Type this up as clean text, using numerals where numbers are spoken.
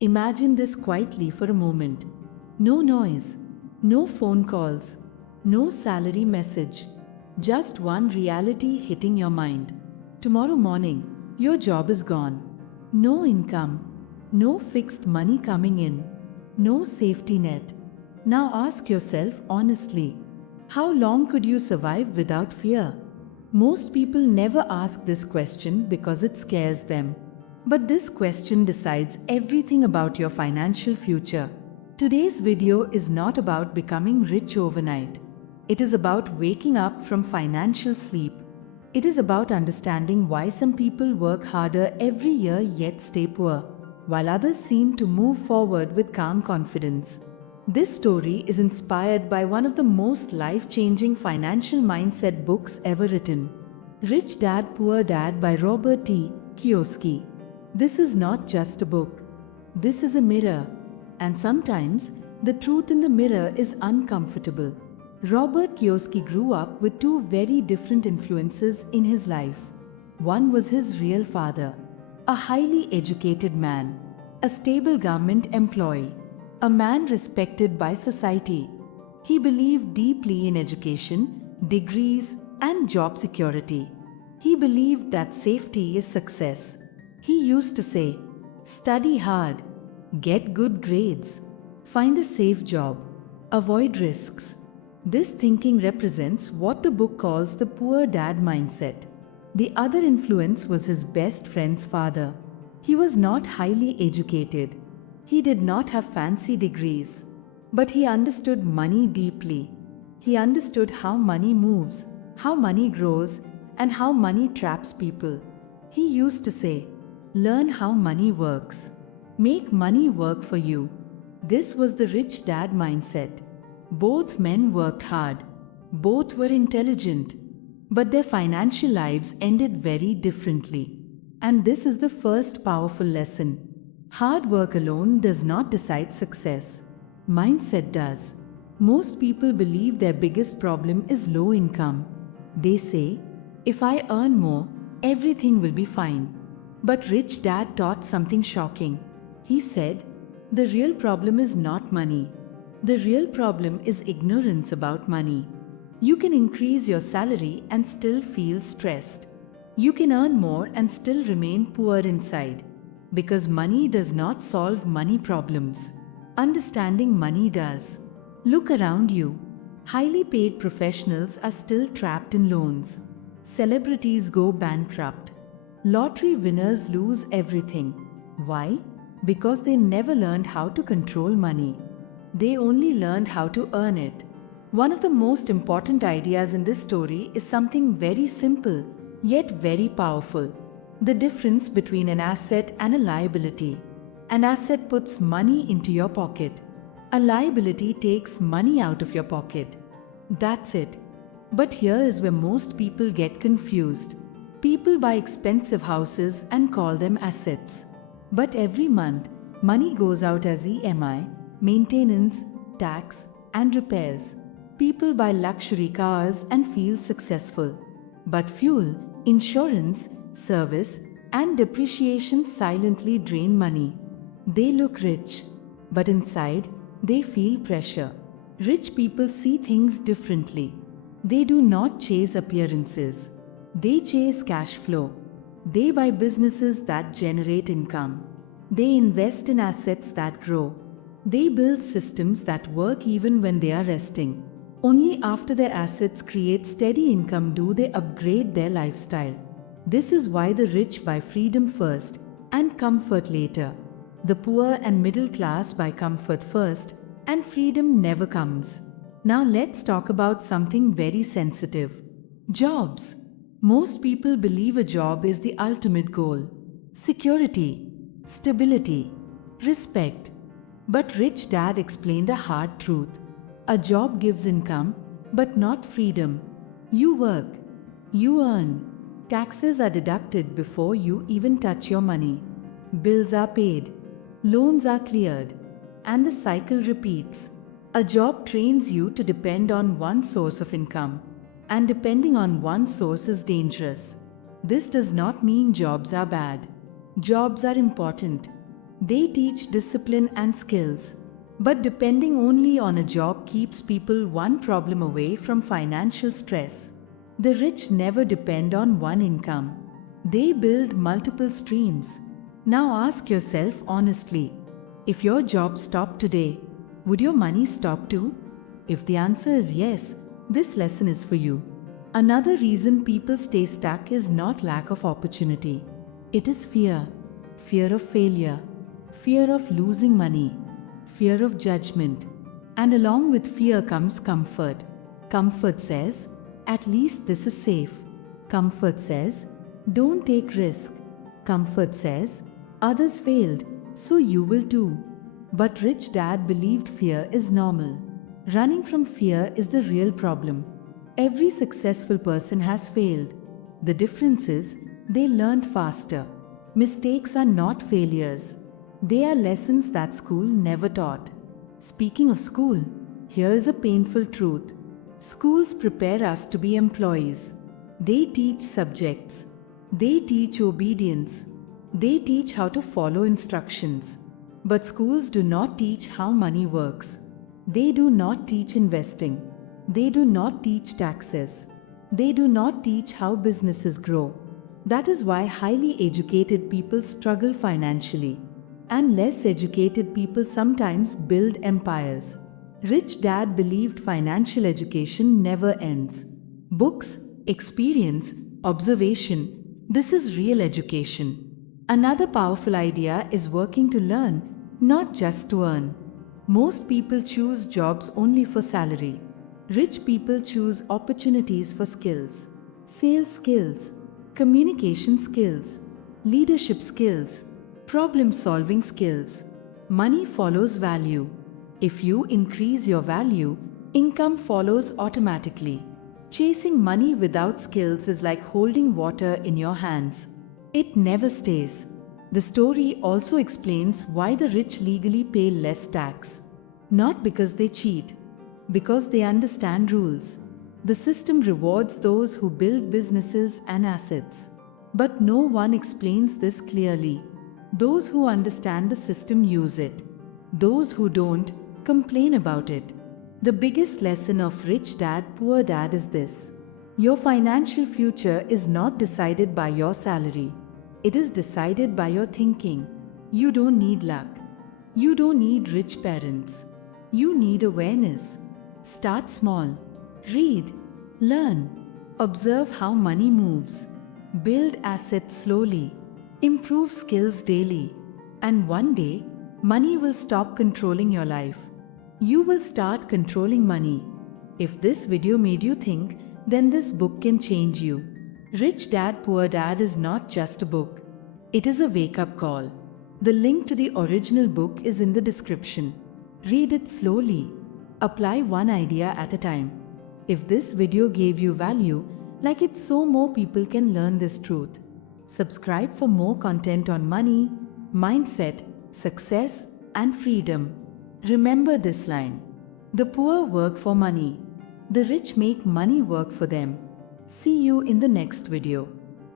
Imagine this quietly for a moment. No noise, no phone calls, no salary message, just one reality hitting your mind. Tomorrow morning, your job is gone. No income, no fixed money coming in, no safety net. Now ask yourself honestly, how long could you survive without fear? Most people never ask this question because it scares them. But this question decides everything about your financial future. Today's video is not about becoming rich overnight. It is about waking up from financial sleep. It is about understanding why some people work harder every year yet stay poor, while others seem to move forward with calm confidence. This story is inspired by one of the most life-changing financial mindset books ever written, Rich Dad Poor Dad by Robert T. Kiyosaki. This is not just a book. This is a mirror. And sometimes, the truth in the mirror is uncomfortable. Robert Kiyosaki grew up with two very different influences in his life. One was his real father, a highly educated man, a stable government employee, a man respected by society. He believed deeply in education, degrees, and job security. He believed that safety is success. He used to say, study hard, get good grades, find a safe job, avoid risks. This thinking represents what the book calls the poor dad mindset. The other influence was his best friend's father. He was not highly educated. He did not have fancy degrees, but he understood money deeply. He understood how money moves, how money grows, and how money traps people. He used to say, learn how money works. Make money work for you. This was the rich dad mindset. Both men worked hard. Both were intelligent. But their financial lives ended very differently. And this is the first powerful lesson. Hard work alone does not decide success. Mindset does. Most people believe their biggest problem is low income. They say, if I earn more, everything will be fine. But Rich Dad taught something shocking. He said, the real problem is not money. The real problem is ignorance about money. You can increase your salary and still feel stressed. You can earn more and still remain poor inside. Because money does not solve money problems. Understanding money does. Look around you. Highly paid professionals are still trapped in loans. Celebrities go bankrupt. Lottery winners lose everything. Why? Because they never learned how to control money. They only learned how to earn it. One of the most important ideas in this story is something very simple, yet very powerful. The difference between an asset and a liability. An asset puts money into your pocket. A liability takes money out of your pocket. That's it. But here is where most people get confused. People buy expensive houses and call them assets. But every month, money goes out as EMI, maintenance, tax, and repairs. People buy luxury cars and feel successful. But fuel, insurance, service, and depreciation silently drain money. They look rich, but inside, they feel pressure. Rich people see things differently. They do not chase appearances. They chase cash flow. They buy businesses that generate income. They invest in assets that grow. They build systems that work even when they are resting. Only after their assets create steady income do they upgrade their lifestyle. This is why the rich buy freedom first and comfort later. The poor and middle class buy comfort first and freedom never comes. Now let's talk about something very sensitive. Jobs. Most people believe a job is the ultimate goal. Security, stability, respect. But Rich Dad explained a hard truth. A job gives income, but not freedom. You work, you earn. Taxes are deducted before you even touch your money. Bills are paid. Loans are cleared. And the cycle repeats. A job trains you to depend on one source of income. And depending on one source is dangerous. This does not mean jobs are bad. Jobs are important. They teach discipline and skills. But depending only on a job keeps people one problem away from financial stress. The rich never depend on one income. They build multiple streams. Now ask yourself honestly, if your job stopped today, would your money stop too? If the answer is yes, this lesson is for you. Another reason people stay stuck is not lack of opportunity. It is fear. Fear of failure. Fear of losing money. Fear of judgment. And along with fear comes comfort. Comfort says, at least this is safe. Comfort says, don't take risk. Comfort says, others failed, so you will too. But Rich Dad believed fear is normal. Running from fear is the real problem. Every successful person has failed. The difference is, they learned faster. Mistakes are not failures. They are lessons that school never taught. Speaking of school, here is a painful truth. Schools prepare us to be employees. They teach subjects. They teach obedience. They teach how to follow instructions. But schools do not teach how money works. They do not teach investing. They do not teach taxes. They do not teach how businesses grow. That is why highly educated people struggle financially. And less educated people sometimes build empires. Rich Dad believed financial education never ends. Books, experience, observation, this is real education. Another powerful idea is working to learn, not just to earn. Most people choose jobs only for salary. Rich people choose opportunities for skills, sales skills, communication skills, leadership skills, problem-solving skills. Money follows value. If you increase your value, income follows automatically. Chasing money without skills is like holding water in your hands. It never stays. The story also explains why the rich legally pay less tax. Not because they cheat, because they understand rules. The system rewards those who build businesses and assets. But no one explains this clearly. Those who understand the system use it. Those who don't, complain about it. The biggest lesson of Rich Dad, Poor Dad is this. Your financial future is not decided by your salary. It is decided by your thinking. You don't need luck. You don't need rich parents. You need awareness. Start small. Read. Learn. Observe how money moves. Build assets slowly. Improve skills daily. And one day, money will stop controlling your life. You will start controlling money. If this video made you think, then this book can change you. Rich Dad, Poor Dad is not just a book. It is a wake-up call. The link to the original book is in the description. Read it slowly. Apply one idea at a time. If this video gave you value, like it so more people can learn this truth. Subscribe for more content on money, mindset, success, and freedom. Remember this line. The poor work for money. The rich make money work for them. See you in the next video.